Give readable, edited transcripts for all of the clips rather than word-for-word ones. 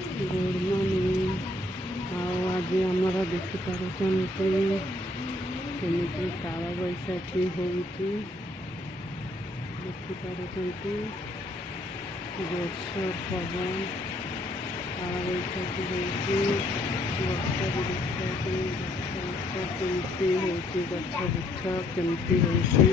Good morning. आज आमर देखिपुं केमी काल बैशाखी होती देखिपुं जोरसोर पवन काल बैशाखी होता भी देखा केमती हो गछ बुछ केमती होती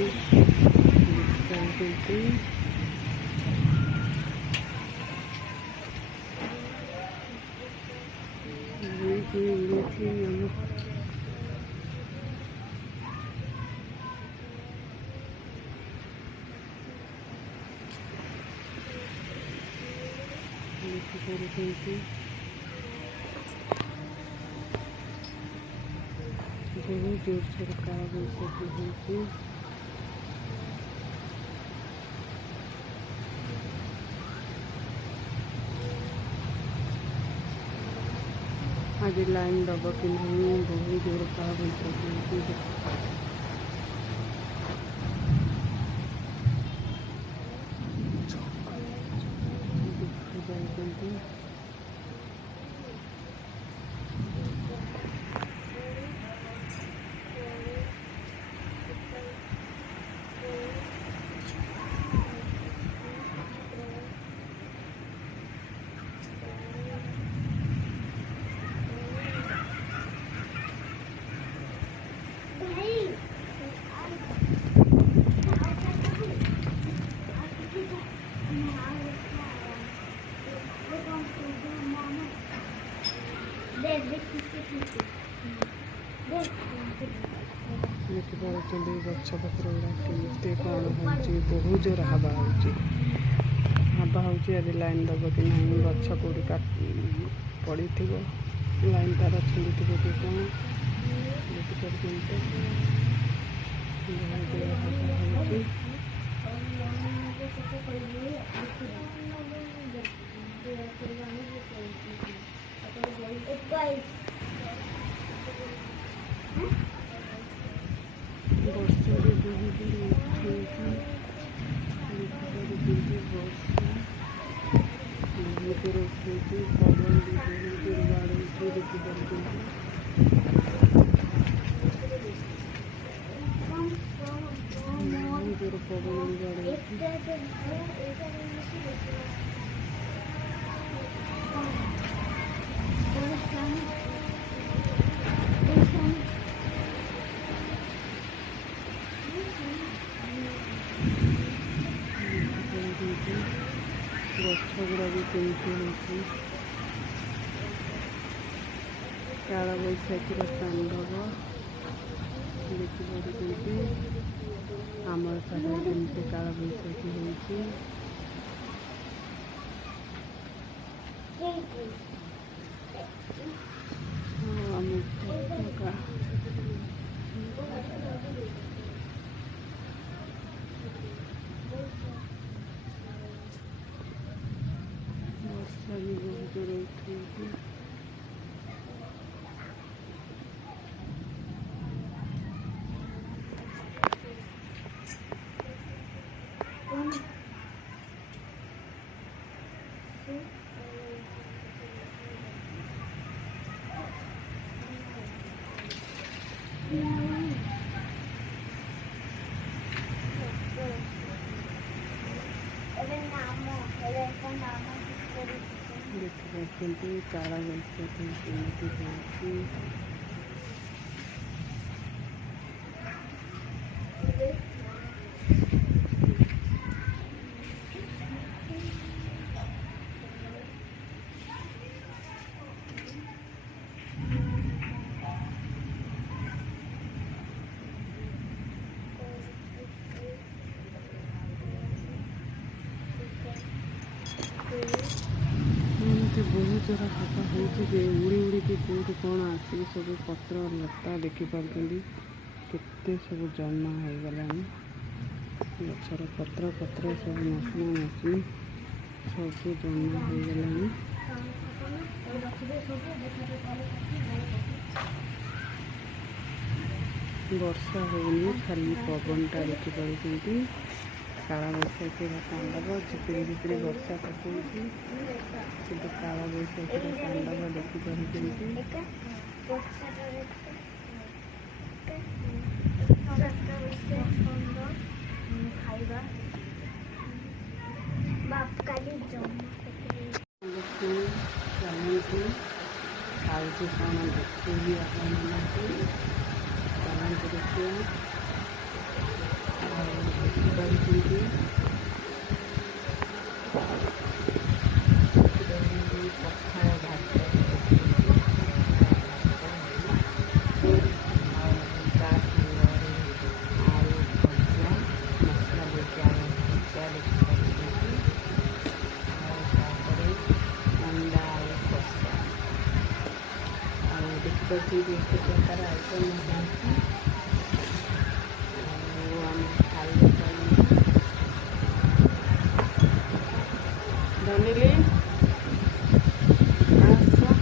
बहुत जोरसोर काल बैशाखी होती आज लाइन दब कि नहीं बहुत जोर काल बैशाखी होती देखिपुं गछ पत्र गुड़ा केमती कौन हो बहुत जोर हवा हो आज लाइन दब कि नहीं गछ कौड़ी पड़ी थी लाइन तार छुड़ी थी कि कौन देखिपुं बहुत जोर हवा हो वर्षा भी बहुत जोर उठे बहुत जोर उठे पवन भी बहुत जोर बाड़े देखिपुं बहुत जोर पवन बाड़े गछ गुड़ा भी केमती हो काल बैशाखी तांडव देखिपुं आमर सारे केमती काल बैशाखी होती वर्षा भी बहुत जोर उठे देखिपुं काल बैशाखी केमती होती बहुत जोर हवा हो उड़ी उड़ी कौट कौन आसिक सब पत्र लता देखिपुं केते सब जमा हो गला गचर पत्र पत्र सब मसला मसली सब जमा हो गला वर्षा होनी खाली पवन टा देखिपुं କାଳବୈଶାଖୀର ତାଣ୍ଡବ ଝିପିରି ଝିପିରି ବର୍ଷା ପକାଉଛି କିନ୍ତୁ କାଳବୈଶାଖୀର ତାଣ୍ଡବ ଦେଖିପାରୁଛନ୍ତି। ଖାଇବା ବାପକାଲି ଚାଲନ୍ତୁ ଖାଉଛି କ'ଣ ଦେଖେଇବି ଆପଣମାନଙ୍କୁ। ଚାଲନ୍ତୁ ଦେଖିବା। ଆଉ ଦେଖିପାରୁଛନ୍ତି ପଖାଳ ଭାତ ଆଉ ତା ସାଙ୍ଗରେ ଆଳୁ ଭଜା, ମସଲା ଦେଇକି ଆଳୁ ଭଜା ଦେଖିପାରୁଛନ୍ତି। ଆଉ ତାପରେ ଅଣ୍ଡା ଆଳୁ କଷା। ଆଉ ଦେଖିପାରୁଛନ୍ତି ଏତେ ପ୍ରକାର ଆଇଟମ୍ ହେଉଛି। ଆଉ ଆମେ ଖାଇବା ଚାଲନ୍ତୁ। ଧନିଲି ଆସ।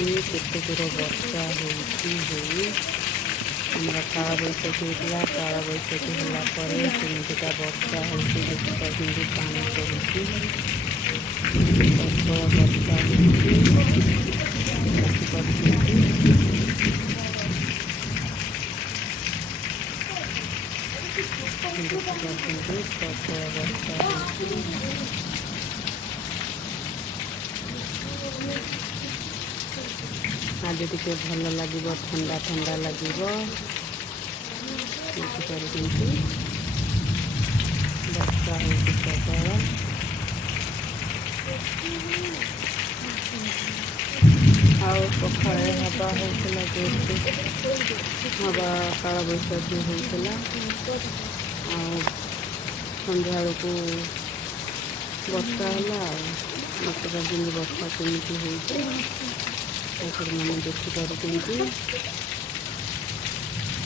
केते दूर वर्षा होउची हेई हमरा काला बैसाखी होइला काला बैसाखी होला परे केमितिका वर्षा होउची देखि पारुछंती पानी पड़ुची प्रबल वर्षा होउची देखि पारुछंती प्रबल वर्षा होउची आज टिके भल लगे ठंडा ठंडा लगे देखिपारुछंती वर्षा होउची प्रबल आउ पखाळे हवा होउतला जोरसे हवा काला बैसाखी होउतला आउ संध्या को वर्षा होला मत दिन वर्षा केमिति होउची मैंने देखिपारुछंती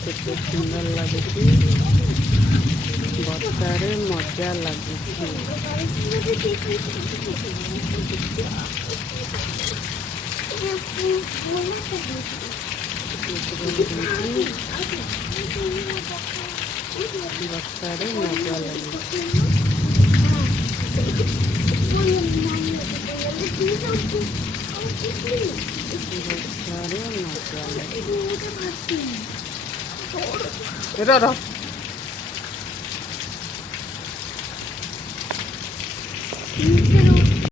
केते सुंदर लाଗୁଛି ବର୍ଷାରେ ମଜା ଲାଗୁଛି ବର୍ଷାରେ ମଜା ଲାଗୁଛି ବର୍ଷାରେ ମଜା ଲାଗୁଛି ର